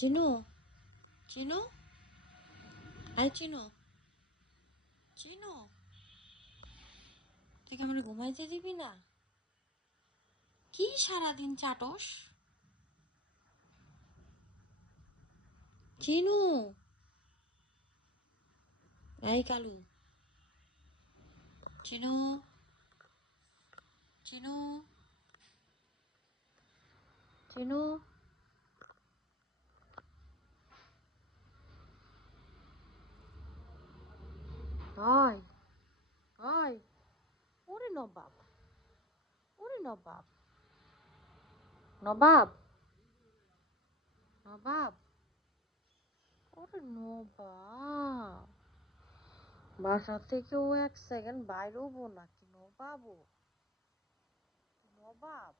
চিনু চিনু আয় চিনু চিনু তুই কি আমার ঘুমাইতে দিবি না? কি সারাদিন চাটস? চিনু, এই কালু, চিনু চিনু চিনু, হয় হয়। ওরে নবাব, ওরে নবাব, নবাব, নবাব, ওরে নবাব, বাসা থেকে ও 1 সেকেন্ড বাইরেও নাকি নবাব? নবাব।